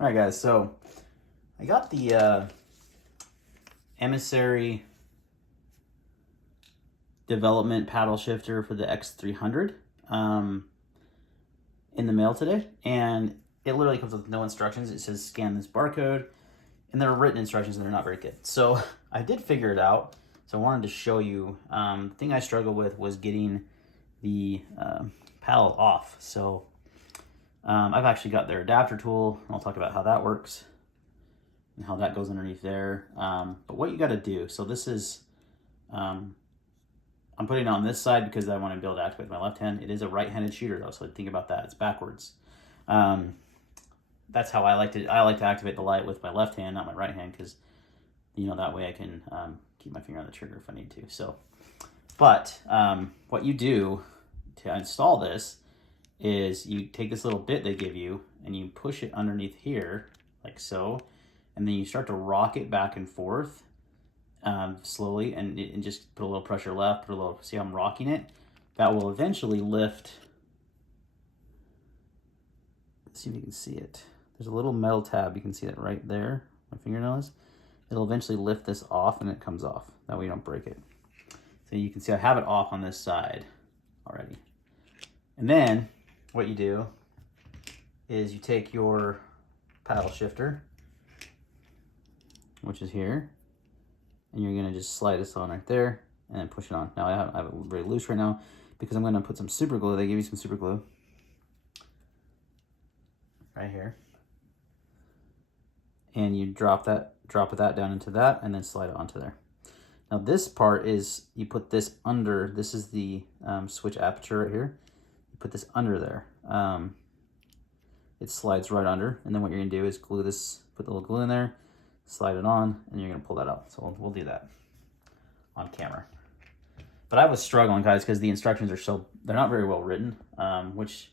All right, guys, so I got the Emissary development paddle shifter for the X300 in the mail today, and it literally comes with no instructions. It says scan this barcode, and there are written instructions, and they're not very good. So I did figure it out, so I wanted to show you. The thing I struggled with was getting the paddle off. So I've actually got their adapter tool, and I'll talk about how that works and how that goes underneath there. But what you got to do, so this is, I'm putting it on this side because I want to be able to activate my left hand. It is a right-handed shooter though, so think about that. It's backwards. That's how I like to activate the light with my left hand, not my right hand, because that way I can keep my finger on the trigger if I need to. So, but what you do to install this is you take this little bit they give you and you push it underneath here like so, and then you start to rock it back and forth slowly, and just put a little pressure left, put a little, see how I'm rocking it? That will eventually lift. Let's see if you can see it. There's a little metal tab, you can see that right there, my fingernail is. It'll eventually lift this off and it comes off. That way you don't break it. So you can see I have it off on this side already. And then what you do is you take your paddle shifter, which is here, and you're gonna just slide this on right there and then push it on. Now I have it very loose right now because I'm gonna put some super glue. They give you some super glue right here. And you drop that down into that and then slide it onto there. Now this part is, you put this under, this is the switch aperture right here. You put this under there. It slides right under, and then what you're gonna do is glue this, put the little glue in there, slide it on, and you're gonna pull that out. So we'll do that on camera. But I was struggling, guys, because the instructions are they're not very well written, which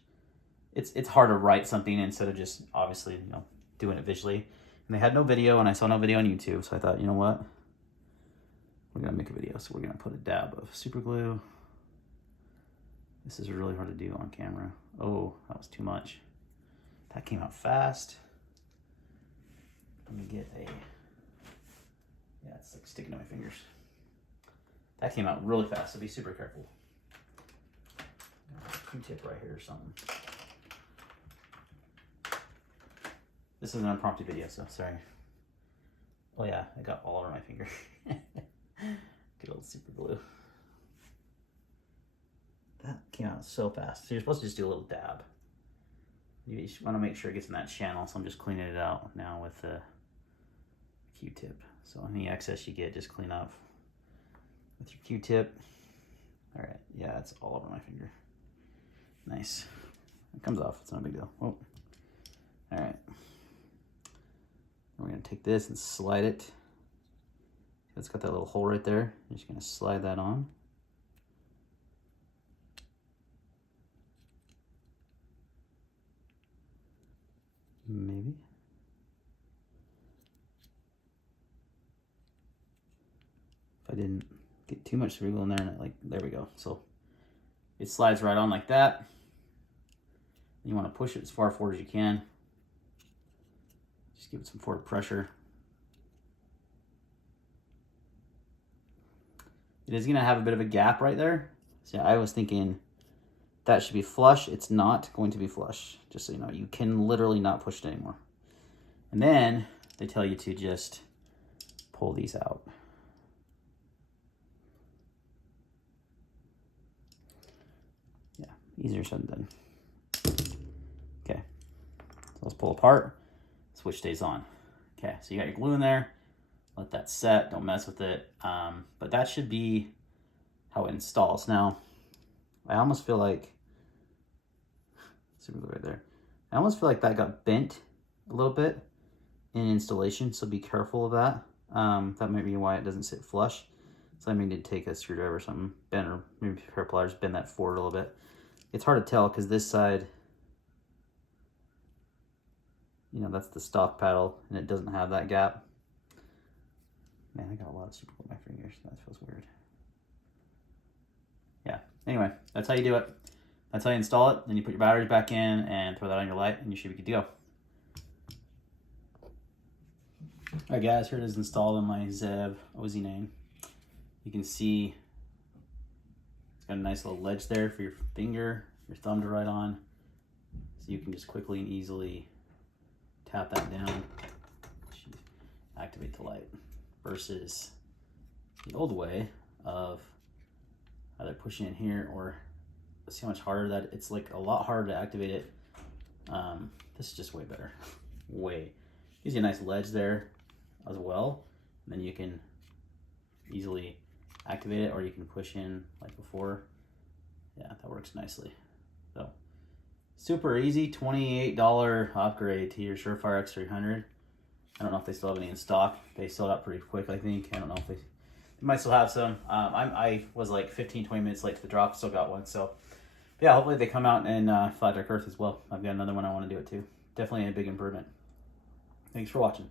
it's hard to write something instead of just obviously doing it visually. And they had no video, and I saw no video on YouTube, so I thought, you know what? We're gonna make a video, so we're gonna put a dab of super glue. This is really hard to do on camera. Oh, that was too much. That came out fast. Let me get yeah, it's like sticking to my fingers. That came out really fast, so be super careful. Q-tip right here or something. This is an impromptu video, so sorry. Oh yeah, I got all over my finger. Good old super glue. That came out so fast. So you're supposed to just do a little dab. You just want to make sure it gets in that channel, so I'm just cleaning it out now with the Q-tip. So any excess you get, just clean up with your Q-tip. All right, yeah, it's all over my finger. Nice. It comes off, it's not a big deal. Oh. All right. We're gonna take this and slide it. It's got that little hole right there. You're just gonna slide that on. Maybe. If I didn't get too much super glue in there, and there we go. So it slides right on like that. You want to push it as far forward as you can. Just give it some forward pressure. It is gonna have a bit of a gap right there. So I was thinking that should be flush. It's not going to be flush, just so you know. You can literally not push it anymore. And then they tell you to just pull these out. Yeah, easier said than done. Okay, so let's pull apart. Switch stays on. Okay, so you got your glue in there. Let that set, don't mess with it. But that should be how it installs. Now, I almost feel like, super glue right there. I almost feel like that got bent a little bit in installation, so be careful of that. That might be why it doesn't sit flush. So I may need to take a screwdriver or something, bend, or maybe a pair of pliers, bend that forward a little bit. It's hard to tell because this side, that's the stock paddle, and it doesn't have that gap. Man, I got a lot of super glue on my fingers. That feels weird. Yeah, anyway, that's how you do it. That's how you install it. Then you put your batteries back in and throw that on your light, and you should be good to go. Alright guys, here it is installed on my Zev OZ9. You can see it's got a nice little ledge there for your finger, your thumb to write on. So you can just quickly and easily tap that down, activate the light, versus the old way of either pushing in here or see how much harder that it's like a lot harder to activate it. This is just way better. Way. Gives you a nice ledge there as well. And then you can easily activate it, or you can push in like before. Yeah, that works nicely. So super easy, $28 upgrade to your Surefire X300. I don't know if they still have any in stock. They sold out pretty quick, I think. I don't know if they might still have some. I was like 15-20 minutes late to the drop, still got one. So yeah, hopefully they come out in Flat Dark Earth as well. I've got another one I want to do it too. Definitely a big improvement. Thanks for watching.